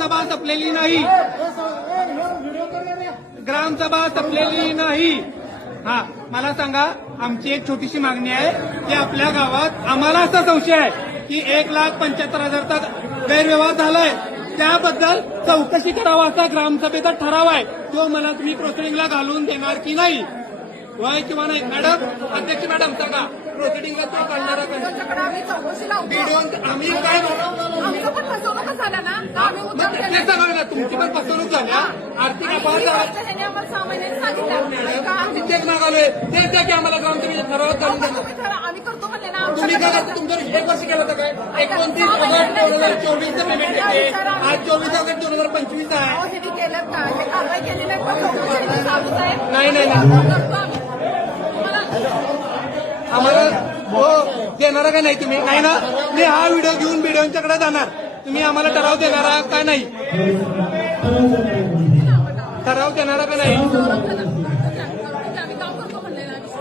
ग्रामसभा संपलेली नाही. ग्रामसभा संपलेली नाही. हा मला सांगा आमची एक छोटीशी मागणी आहे की आपल्या गावात आम्हाला असा संशय आहे की एक लाख पंच्याहत्तर हजारचा गैरव्यवहार झालाय. त्याबद्दल चौकशी करावा असा ग्रामसभेचा ठराव आहे. तो मला तुम्ही प्रोसिडिंगला घालून देणार की नाही? होय किंवा नाही? मॅडम अध्यक्ष मॅडम सांगा. प्रोसिडिंगला तो काढणारा आम्ही काय आमचं पण फसवणूकच झालं ना? तर आम्ही मग उत्तर ते केलं सांगा ना तुमची पण फसवणूक झाल्या आर्थिक आणि ही झाला. गोष्ट ह्याने आम्हाला सहा महिन्यांनी सांगितलं. का आम्ही तेच मागवले ते द्या की आम्हाला ग्रामसभेच्या ठरावात घालून द्या. तुम्ही ठरवा, आम्ही करतो म्हणले ना तुम्ही काय आमच्याकडे एक वर्ष केलं होतं काय? एकोणतीस ऑगस्ट दोन हजार चोवीसचं पेमेंट येते. आज चोवीस ऑगस्ट दोन हजार पंचवीस आहे. अहो, ह्यांनी केलं का? हे कारवाई केली नाही पण नाही, नाही, नाही. करतो आम्ही. तुम्हाला आम्हाला हो देणार का नाही तुम्ही? नाही ना? मी हा व्हिडिओ घेऊन व्हिडिओच्याकडे जाणार. तुम्ही आम्हाला ठराव देणार आहात का नाही? ठराव देणार का नाही?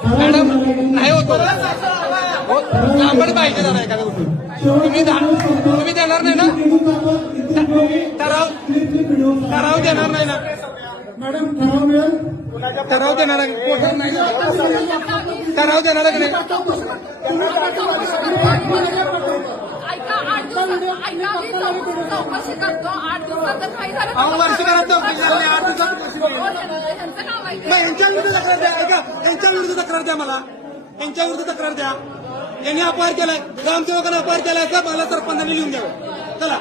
मॅडम नाही होत लांबड पाहिजे जरा एखाद्या गोष्टी तुम्ही तुम्ही देणार नाही ना? ठराव ठराव देणार नाही ना? मॅडम ठराव ठराव देणार नाही ना? ठराव देणार आहे का चौ- चौकशी करतो. आठ दिवसात जर काही झालं तर अहो, वर्षभरात चौकशी झाली, आठ दिवसात चौकशी झाली. हो, काम आहे. ते. मग यांच्या विरुद्ध तक्रार द्या ऐका यांच्या विरुद्ध तक्रार द्या मला. यांच्या विरुद्ध तक्रार द्या. यांनी अपहार केलाय ग्रामसेवकांना अपहार केलाय का मला सरपंचांनी लिहून द्यावं. चला.